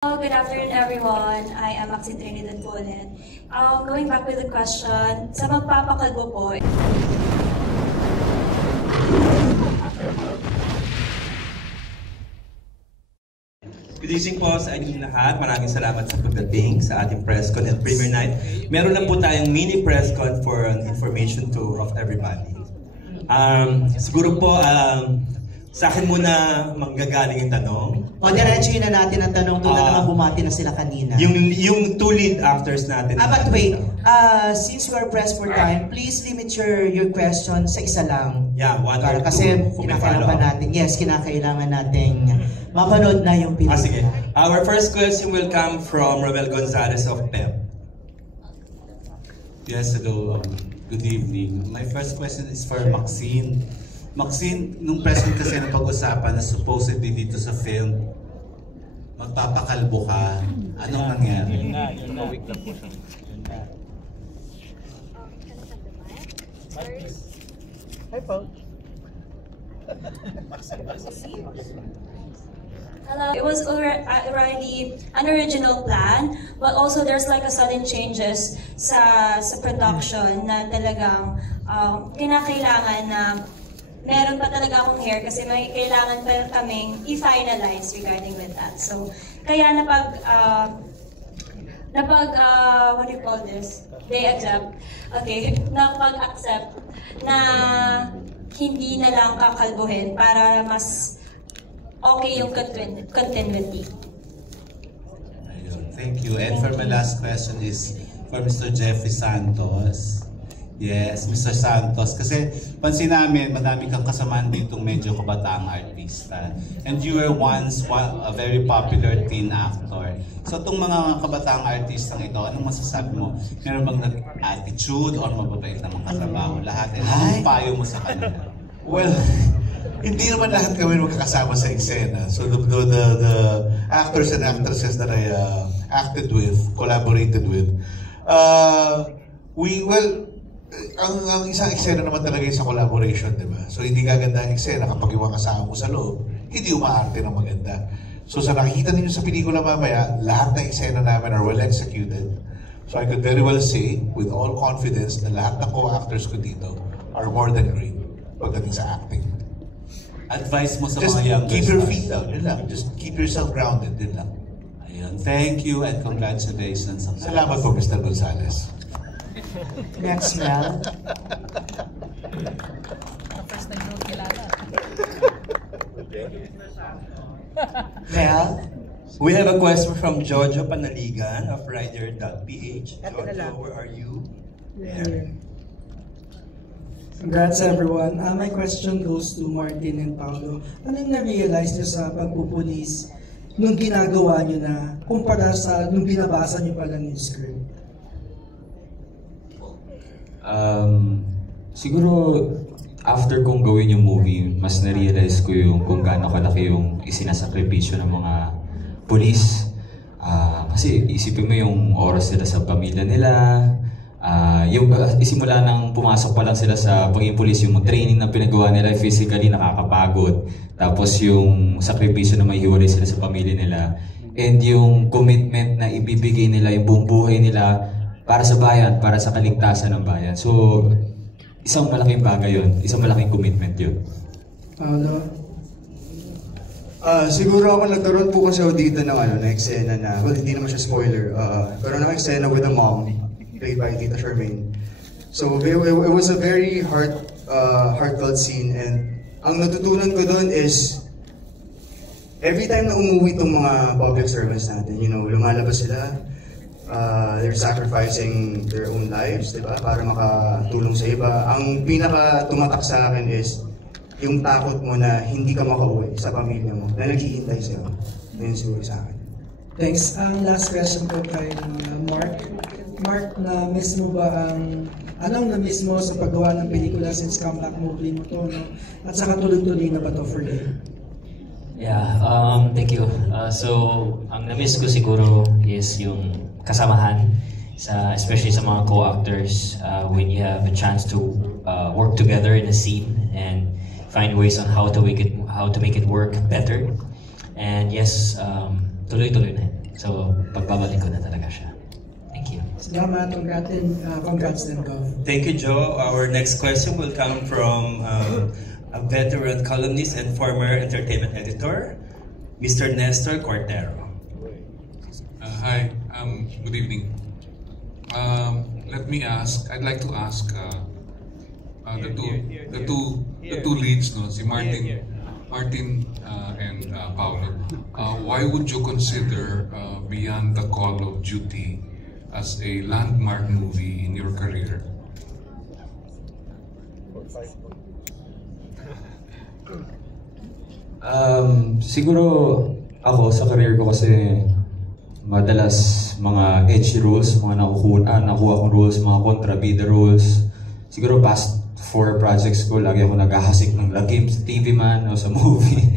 Good afternoon, everyone. I am Maxine Trinidad po ulit. Going back with the question, sa magpapakalbo po, Good evening po sa inyong lahat. Maraming salamat sa pagdating sa ating press con at premiere night. Meron lang po tayong mini press con for an information to of everybody. Siguro po, sa akin muna manggagaling yung tanong. O, diretsuhin na natin ang tanong doon na naman bumati na sila kanina. Yung two lead actors natin. But wait, since we are pressed for time, please limit your question sa isa lang. Yeah, one or two. Kasi kinakailangan natin, kinakailangan nating mapanood na yung video. Sige. Our first question will come from Robel Gonzalez of PEP. Yes, hello. Good evening. My first question is for Maxine. Maxine, nung press con kasi napag-usapan na supposedly dito sa film, magpapakalbo ka. Anong nangyari? Kawig lang po siya. Hi, Paul. hello. It was already an original plan, but also there's like a sudden changes sa production na talagang kinakailangan na meron pa talaga akong hair kasi may kailangan pa kaming i-finalize regarding with that. So, kaya what do you call this? They accept. Okay, napag-accept na hindi na lang kakalbuhin para mas okay yung continuity. Thank you. And for my last question is for Mr. Jeffrey Santos. Yes, Mr. Santos. Kasi pansin namin, madami kang kasamaan ditong medyo kabataang artista. And you were once a very popular teen actor. So itong mga kabataang artistang ito, anong masasabi mo? Meron bang attitude or mababait namang katrabaho? Lahat. And anong payo mo sa kanila? Well, hindi naman lahat kami magkakasama sa eksena. So the actors and actresses that I acted with, collaborated with, ang isang eksena naman talaga yung sa collaboration, di ba? So hindi gaganda ang eksena kapag yung mga kasama mo sa loob, hindi umaarte ng maganda. So sa nakikita ninyo sa pelikula mamaya, lahat ng eksena namin are well executed. So I could very well say, with all confidence, na lahat ng co-actors ko dito are more than great pagdating sa acting. Advice mo sa Just mga young keep your feet down, yun lang. Just keep yourself grounded, yun lang. Ayun. Thank you and congratulations. Salamat po, Mr. Gonzalez. Next, Mel. First time nung kilala. Mel? We have a question from Jojo Panaligan of Rider.ph. Jojo, where are you? There. Congrats everyone. My question goes to Martin and Paolo. Ano yung na-realize nyo sa pagpupulis nung ginagawa nyo na kumpara sa nung binabasa nyo pala ng script? Siguro after kong gawin yung movie, mas na-realize ko yung kung gaano kalaki yung isinasakripisyo ng mga pulis. Kasi isipin mo yung oras nila sa pamilya nila, isimula nang pumasok pa lang sila sa pagiging pulis, yung training na pinagawa nila physically nakakapagod. Tapos yung sakripisyo na may hiwalay sila sa pamilya nila. And yung commitment na ibibigay nila, yung buong buhay nila para sa bayan, para sa kaligtasan ng bayan. So, isang malaking bagay yun. Isang malaking commitment yun. Siguro ako nagkaroon po kasi ako dito ng na eksena na, well, hindi naman siya spoiler. Pero ng eksena with a mom, played by Tita Charmaine. So, it was a very heartfelt scene, and ang natutunan ko doon is, every time na umuwi itong mga public servants natin, lumalabas sila, they're sacrificing their own lives, di ba? Para makatulong sa iba. Ang pinaka tumatak sa akin is yung takot mo na hindi ka makauwi sa pamilya mo, na naghihintay sa'yo. Yun siguro sa akin. Thanks. Ang last question ko kay Mark. Mark, na-miss mo ba anong na-miss mo sa paggawa ng pelikula since comeback movie mo to, no? At saka tuloy-tuloy na ba to for you? Yeah, thank you. So, ang na-miss ko siguro is yung kasamahan, especially sa mga co-actors, when you have a chance to work together in a scene and find ways on how to make it work better. And yes, tuloy-tuloy na. So, pagbabalik ko na talaga siya. Thank you. Salamat, congrats din, Gov. Thank you, Joe. Our next question will come from a veteran columnist and former entertainment editor, Mr. Nestor Cordero. Hi, good evening. I'd like to ask the two leads, no, si Martin and Paolo. Why would you consider Beyond the Call of Duty as a landmark movie in your career? Siguro ako sa career ko kasi madalas mga edgy roles, mga nakuha kong roles, mga kontrabida roles. Siguro past 4 projects ko, lagi ako naghahasik ng lagim sa TV man o sa movie.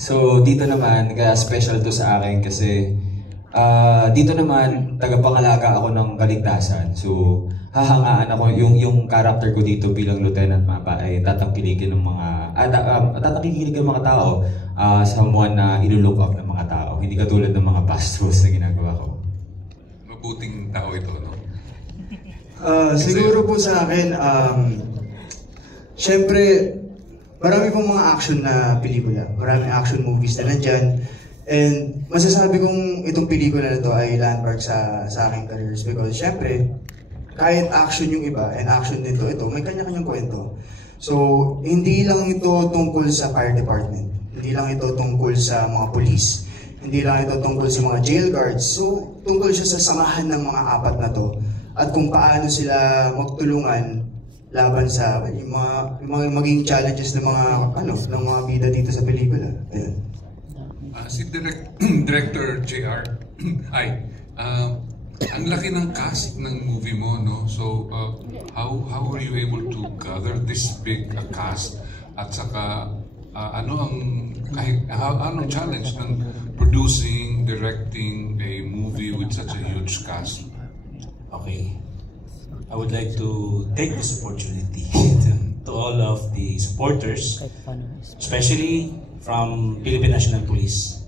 So dito naman, kaya special to sa akin kasi dito naman, tagapangalaga ako ng kaligtasan. So hahangaan ako, yung character ko dito bilang Lieutenant Mapa ay tatangkilikin ng mga tao someone na ilulook up ng mga tao. Hindi katulad ng mga past roles na ginagawa ko. Mabuting tao ito, no? Siguro po sa akin, syempre, marami pong mga action na pelikula. Maraming action movies na nandyan. And masasabi kong itong pelikula na to ay landmark sa aking careers because syempre, kahit action yung iba and action din ito, may kanya-kanyang kwento. So, hindi lang ito tungkol sa fire department. Hindi lang ito tungkol sa mga police. Hindi lang ito tungkol sa mga jail guards. So, tungkol siya sa samahan ng mga apat na to. At kung paano sila magtulungan laban sa yung mga maging challenges ng mga bida dito sa pelikula. Ayun. Si Director JR, ang laki ng cast ng movie mo, no? So, how were you able to gather this big cast? At saka, anong challenge ng producing, directing a movie with such a huge cast? Okay. I would like to take this opportunity to all of the supporters, especially from Philippine National Police,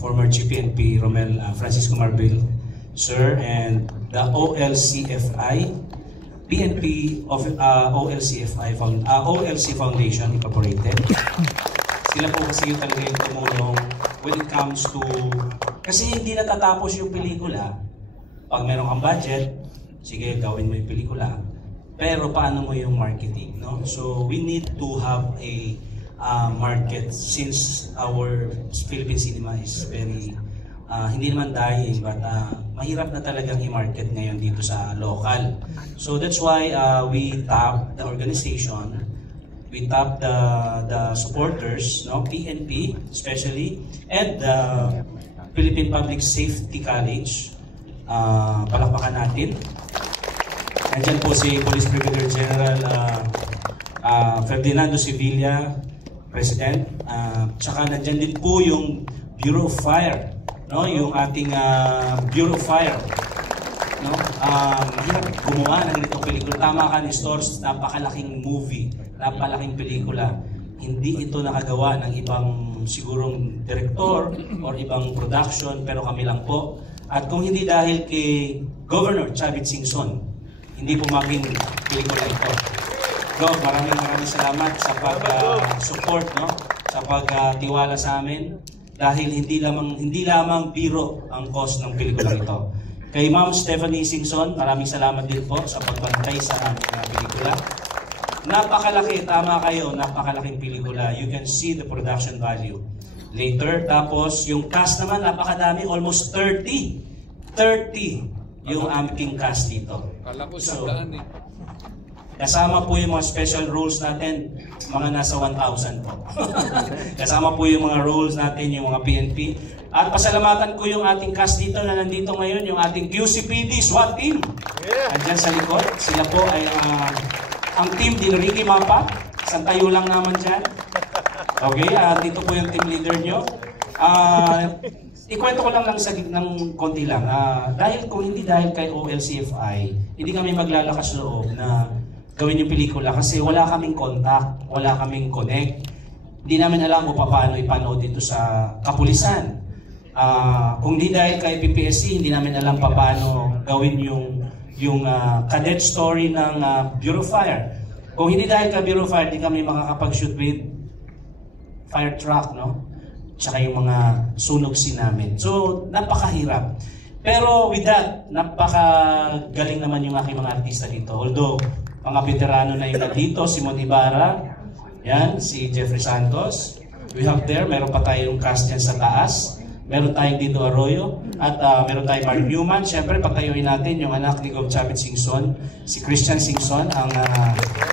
former GPNP Romel Francisco Marbil, sir, and the OLCFI, PNP of OLC Foundation Incorporated. Sila po kasi yung talaga yung tumulong when it comes to, kasi hindi natatapos yung pelikula. Pag meron kang budget, sige, gawin mo yung pelikula. Pero paano mo yung marketing, no? So we need to have a market since our Philippine cinema is very, hindi naman dying, but mahirap na talagang i-market ngayon dito sa local. So that's why we tap the organization, we tap the supporters, no, PNP especially, and the Philippine Public Safety College. Palakpakan natin. Nandiyan po si Police Brigadier General Ferdinando Sevilla, President. Tsaka nandiyan din po yung Bureau of Fire, no? Yung ating Bureau of Fire, no? Mahirap gumawa ng ganitong pelikula. Tama ka ni Stores, napakalaking movie, napakalaking pelikula. Hindi ito nakagawa ng ibang sigurong director or ibang production, pero kami lang po. At kung hindi dahil kay Governor Chavit Singson, hindi po maging pelikula ito. Gov, maraming salamat sa pag-support, no? Sa pag-tiwala sa amin. Dahil hindi lamang biro ang cost ng pelikula ito. Kay Ma'am Stephanie Singson, maraming salamat din po sa pagbantay sa pelikula. Napakalaki, tama kayo, napakalaking pelikula. You can see the production value later. Tapos yung cast naman, napakadami, almost 30 yung aming cast dito. So, kasama po yung mga special roles natin, mga nasa 1,000 po. Kasama po yung mga roles natin, yung mga PNP. At pasalamatan ko yung ating cast dito na nandito ngayon, yung ating QCPD SWAT team. Andyan sa likod, sila po ay ang team din Ricky Mapa. Isang tayo lang naman dyan. Okay, dito po yung team leader nyo. Ikwento ko lang ng konti lang. Hindi dahil kay OLCFI, hindi kami maglalakas loob na gawin yung pelikula kasi wala kaming contact, wala kaming connect. Hindi namin alam kung paano ipanood dito sa kapulisan. Kung di dahil kay PPSC, hindi namin alam paano gawin yung cadet story ng Bureau of Fire. Kung hindi dahil kay Bureau of Fire, di kami makakapag-shoot with fire truck, no? Tsaka yung mga sunog namin. So, napakahirap. Pero with that, napakagaling naman yung aking mga artista dito. Although, mga veterano na yung nandito, si Mon Ibarra, yan, si Jeffrey Santos. We have there, meron pa tayong cast yan sa taas. Meron tayong Dito Arroyo at meron tayong Mark Newman. Siyempre, patayuin natin yung anak ni Gov Chavit Singson, si Christian Singson, ang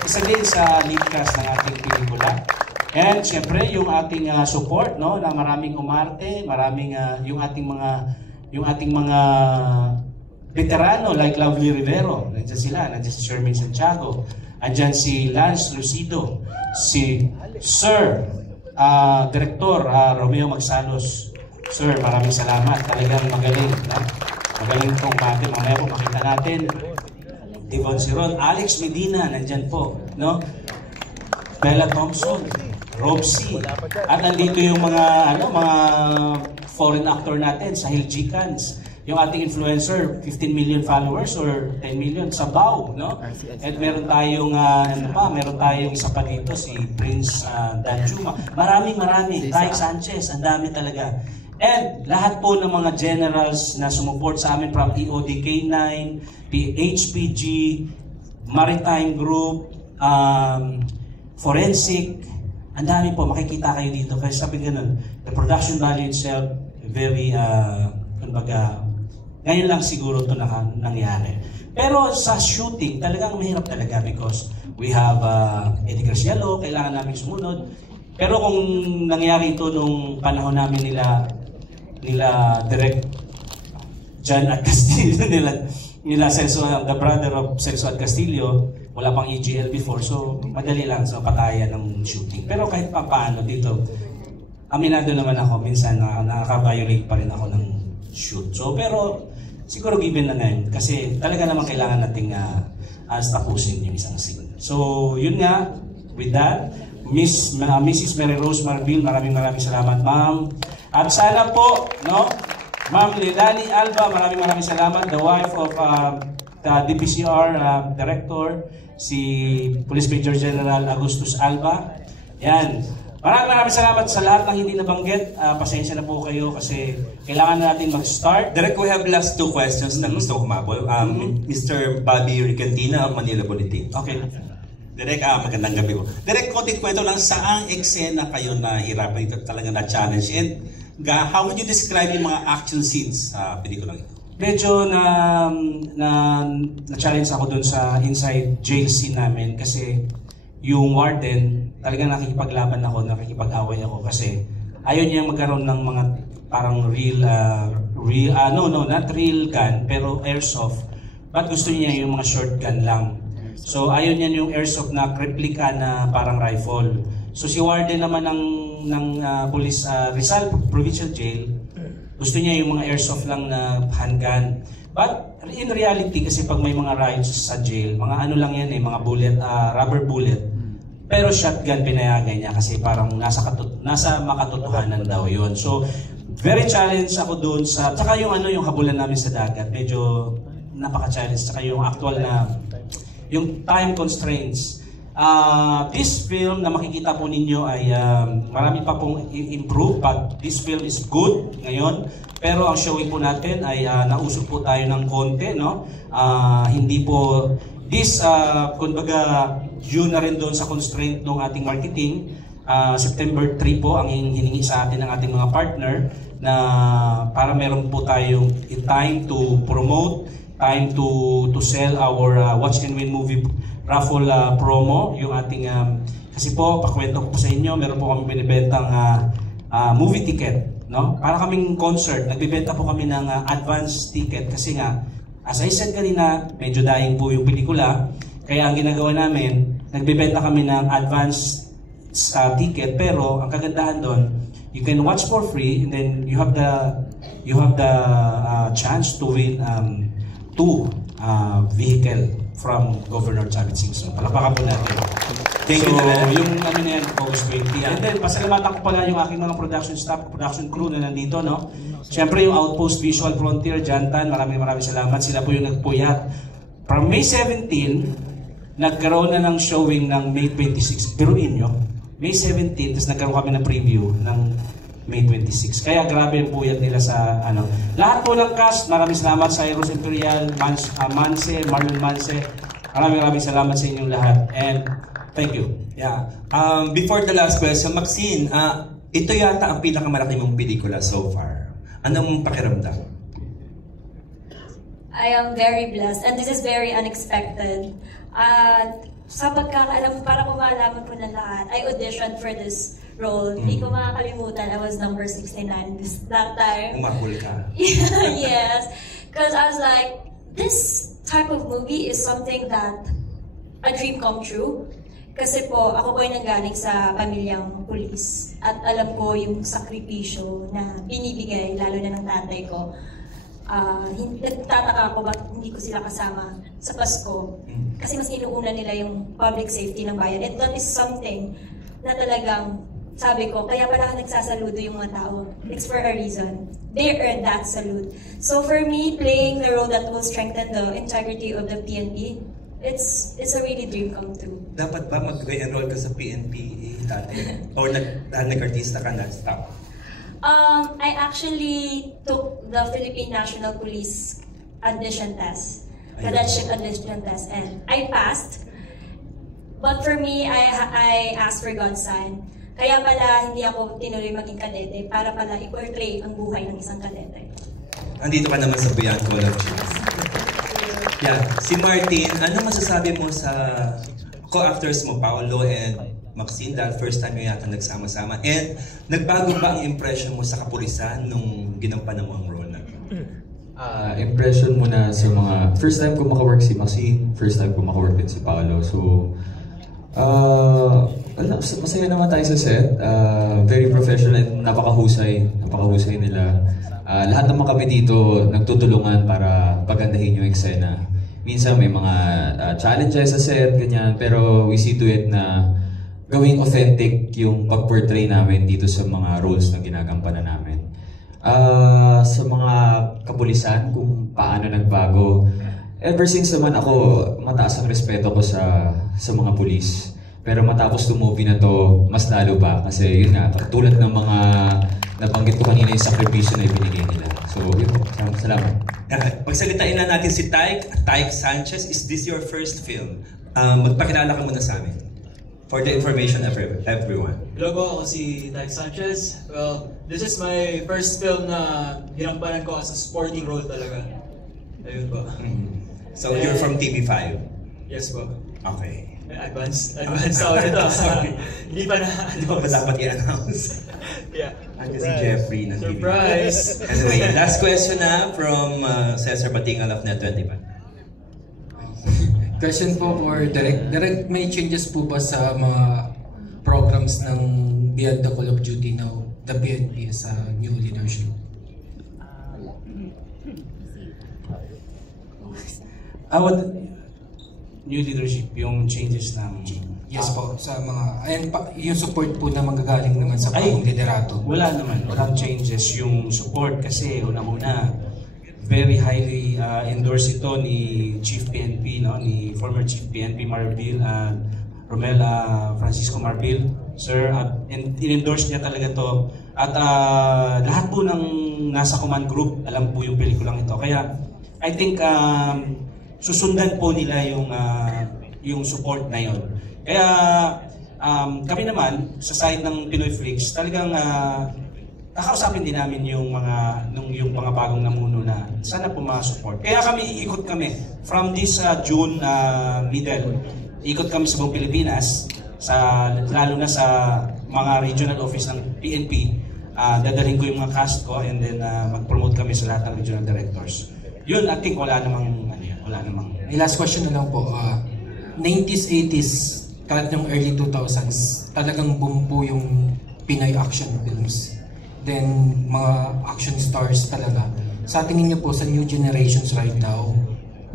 isa din sa lead cast ng ating pelikula. And siyempre, yung ating support, no, na maraming umarte, maraming yung ating mga veterano like Lovely Rivero. Nandiyan sila, nandiyan si Sherman Santiago, andyan si Lance Lucido, si Sir Director Romeo Magsalos. Sir, maraming salamat. Talagang magaling. No? Magaling itong bate. Mamaya po makita natin. Devon Siron, Alex Medina, nandyan po. No? Bella Thompson, Robsy. At nandito yung mga foreign actor natin, Sahil Gcans. Yung ating influencer, 15 million followers or 10 million, Sabaw. No? At meron tayong, meron tayong isa pa dito, si Prince Danjuma. Maraming. Ty Sanchez, ang dami talaga. And lahat po ng mga generals na sumuport sa amin from EOD-K9, HPG, Maritime Group, Forensic, ang dami po, makikita kayo dito. Kaya sabi ganun, the production value itself, very, ngayon lang siguro ito nangyari. Pero sa shooting, talagang mahirap talaga because we have Eddie Gracielo, kailangan namin sumunod. Pero kung nangyari ito nung panahon namin nila Direct Jan at Castillo, nila Celso, the brother of Celso at Castillo, wala pang EGL before, so madali lang sa patayan ng shooting. Pero kahit paano dito, aminado naman ako, minsan nakaka-violate pa rin ako ng shoot. So, pero siguro given na ngayon, kasi talaga naman kailangan nating tapusin yung isang scene. So, yun nga, with that, Mrs. Mary Rose Marbil, maraming salamat, ma'am. At sana po, no, Ma'am Lilani Alba, maraming salamat, the wife of the DPCR Director, si Police Major General Agustus Alba. Yan. Maraming salamat sa lahat ng hindi nabanggit. Pasensya na po kayo kasi kailangan natin mag-start. Direk, we have last 2 questions na gusto ko kumabol. Mr. Bobby Ricantina of Manila Bulletin. Okay. Direk, magandang gabi po. Direk, konting kwento lang, saang eksena kayo nahirapan ito talaga na-challenge? And how would you describe yung mga action scenes sa pelikulang ito? Medyo na-challenge ako dun sa inside jail scene namin kasi yung warden, talagang nakikipaglaban ako, nakikipag-away ako kasi ayaw niya magkaroon ng mga parang not real gun, pero airsoft. But gusto niya yung mga short gun lang. So ayaw niya yung airsoft na replica na parang rifle. So si warden naman ng police Rizal Provincial Jail, gusto niya yung mga airsoft lang na handgun. But in reality, kasi pag may mga riots sa jail, mga ano lang yan mga bullet, rubber bullet. Pero shotgun pinayagan niya kasi parang nasa makatotohanan daw yun. So very challenged ako doon sa, tsaka yung yung habulan namin sa dagat, medyo napaka-challenge. Tsaka yung actual na yung time constraints. This film na makikita po ninyo ay marami pa pong improve, but this film is good ngayon. Pero ang showing po natin ay nausog po tayo ng konti, no? Hindi po this kumbaga yun na rin doon sa constraint ng ating marketing. September 3 po ang hiningi sa atin ng ating mga partner na para meron po tayong time to promote, time to sell our Watch and Win movie raffle promo, yung ating kasi po pakwento ko po sa inyo, meron po kami binibentang movie ticket, no? Para kaming concert, nagbebenta po kami ng advance ticket kasi nga as I said kanina, medyo dying po yung pelikula, kaya ang ginagawa namin, nagbebenta kami ng advance ticket, pero ang kagandahan doon, you can watch for free and then you have the chance to win 2 vehicle from Governor Chavit Singson. Palakpakan po natin. Thank so, you, Dala. yung ano na yan, August 20. And then, pasalamatan ko pala yung aking mga production staff, production crew na nandito, no? Siyempre, yung Outpost Visual Frontier, Jantan, maraming salamat. Sila po yung nagpuyat. From May 17, nagkaroon na ng showing ng May 26. Biruin nyo, May 17, tapos nagkaroon kami ng preview ng May 26. Kaya grabe yung puyat nila sa ano. Lahat po ng cast, maraming salamat sa Eros Imperial, Manse, Marlon Manse. Maraming salamat sa inyong lahat. And thank you. Yeah. Before the last question, Maxine, ito yata ang pinakamalaki mong pelikula so far. Anong pakiramdam? I am very blessed and this is very unexpected. Sa pagkakaalam, para kung malaman ko na lahat, I auditioned for this role. Hindi ko makakalimutan, I was number 69 that time. Umahul ka. Yes. Because I was like, this type of movie is something that a dream come true. Kasi po, ako po ay nanggaling sa pamilyang pulis. At alam ko yung sakripisyo na binibigay, lalo na ng tatay ko. Nagtataka ako bakit hindi ko sila kasama sa Pasko. Kasi mas inuuna nila yung public safety ng bayan. And that is something na talagang, sabi ko, kaya pala nagsasaludo yung mga tao. It's for a reason. They earned that salute. So for me, playing the role that will strengthen the integrity of the PNP, it's a really dream come true. Dapat ba mag-enroll ka sa PNP dati? Or nag-artista ka na? Stop. I actually took the Philippine National Police audition test, cadetship audition test, and I passed. But for me, I asked for God's sign. Kaya pala hindi ako tinuloy maging kadete para pala i-portray ang buhay ng isang kadete. Andito ka naman sa Beyond Call of Duty. Yeah, si Martin, ano masasabi mo sa co-actors mo, Paolo and Maxine, dahil first time nyo yata nagsama-sama? And nagbago ba ang impression mo sa kapulisan nung ginampanan mo ang role na? Impression mo na sa mga... First time ko makawork si Maxine, first time ko makawork din si Paolo. So, masaya naman tayo sa set. Very professional and napakahusay nila. Lahat naman kami dito nagtutulungan para pagandahin yung eksena. Minsan may mga challenges sa set, ganyan. Pero we see to it na gawing authentic yung pag-portray namin dito sa mga roles na ginagampanan namin. Sa mga kapulisan, kung paano nagbago. Ever since naman ako, mataas ang respeto ko sa mga pulis. Pero matapos itong movie na to, mas lalo pa. Kasi yun nga, tulad ng mga nabanggit ko kanina yung sakripisyo na ibinigay nila. So yun, salamat. Pagsalitain na natin si Tyke Sanchez. Is this your first film? Magpakilala ka muna sa amin. For the information of everyone. Hello po, ako si Tyke Sanchez. Well, this is my first film na ginampanan ko as a supporting role talaga. Ayun po. So you're from TV5? Yes po. Okay. Advance ako nito. Hindi pa na dapat i-announce. Yeah. Ano si Jeffrey ng TV5? Surprise! Anyway, last question na from Cesar Batingal of Net25. Question po for Direk. Direk, may changes po ba sa mga programs ng Beyond the Call of Duty now, the PNP sa new leadership? New leadership, yung changes ng... Yes po, sa mga... Ayan pa, yung support po na magagaling naman sa bagong liderato. Wala naman, walang changes yung support kasi una-una, very highly endorsed ito ni Chief PNP, no? Ni former Chief PNP Marbil, Romel Francisco Marbil, sir, in-endorse niya talaga to. At lahat po ng nasa command group, alam po yung pelikulang ito. Kaya I think susundan po nila yung support na yon. Kaya kami naman sa side ng Pinoy Flix, talagang nakausapin din namin yung mga bagong namuno na sana po ma-support. Kaya ikot kami from this June middle. Ikot kami sa buong Pilipinas, lalo na sa mga regional office ng PNP. Dadalhin ko yung mga cast ko and then mag-promote kami sa lahat ng regional directors. Yun, I think wala namang. May last question na lang po. 90s, 80s, kahit yung early 2000s, talagang boom po yung Pinoy action films. Then, mga action stars talaga. Sa tingin niyo po sa new generations right now,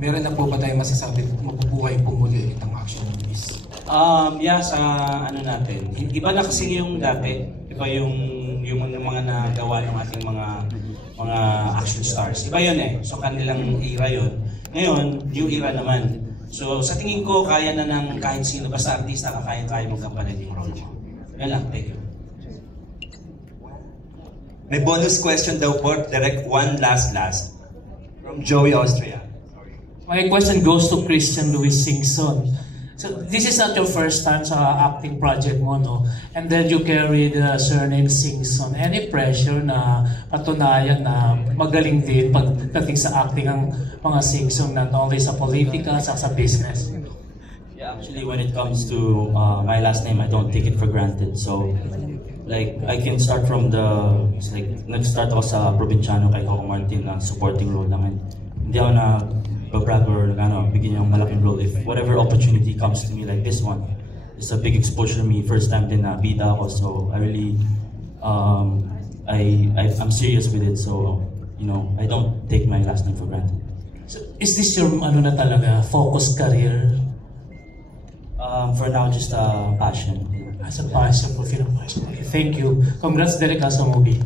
meron na po ba tayong masasabi mabubuhay po muli ulit ang action movies? Sa ano natin, iba na kasi yung dati, iba yung mga nagawa ng ating mga action stars. Iba yun eh. So kanilang era yun. Ngayon, new era naman. So sa tingin ko, kaya na ng kahit sino, basta artista, kaya magkapalit yung role mo. Yan lang, thank you. May bonus question daw po, direct one last from Joey Austria. My question goes to Christian Louis Singson. So this is not your first time sa acting project mo, no? And then you carry the surname Singson. Any pressure na patunayan na magaling din pagdating sa acting ang mga Singson, not only sa politika, sa business? Yeah, actually when it comes to my last name, I don't take it for granted. So like I can start from nag-start ako sa Provinciano kay Coco Martin na supporting role naman. Hindi ako na brag or bigyan niya ng malaking role if whatever opportunity comes to me like this one. It's a big exposure to me, first time din na bida ako, so I really I'm serious with it, so I don't take my last name for granted. So is this your na talaga focus career? For now, just a passion. As a passion for film. Okay, thank you. Congrats, Derek, sa movie.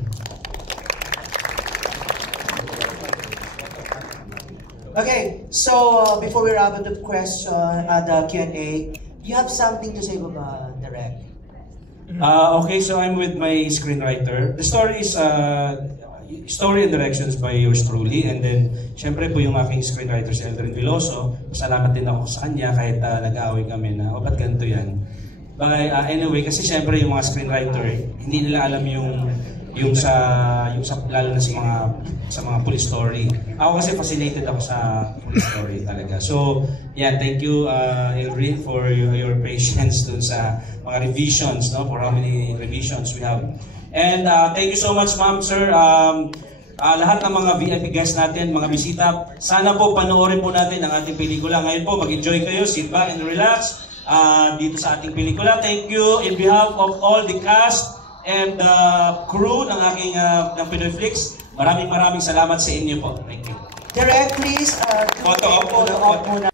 Okay, so before we wrap up the question, the Q&A, you have something to say about Derek? Okay, so I'm with my screenwriter. The story is story and directions by yours truly, and then syempre po yung aking screenwriter si Eldrin Veloso. Salamat din ako sa kanya kahit nag-aaway kami na ba't ganito yan. But anyway, kasi syempre yung mga screenwriter hindi nila alam yung lalo na sa mga police story. Ako kasi fascinated ako sa police story talaga. So, yeah, thank you Eldrin for your patience dun sa mga revisions, no? For how many revisions we have. And thank you so much, ma'am, sir. Lahat ng mga VIP guests natin, mga bisita, sana po panoorin po natin ang ating pelikula. Ngayon po, mag-enjoy kayo, sit back and relax dito sa ating pelikula. Thank you in behalf of all the cast and crew ng aking ng Pinoy Flix. Maraming salamat sa inyo po. Thank you. Derek, please, photo op muna.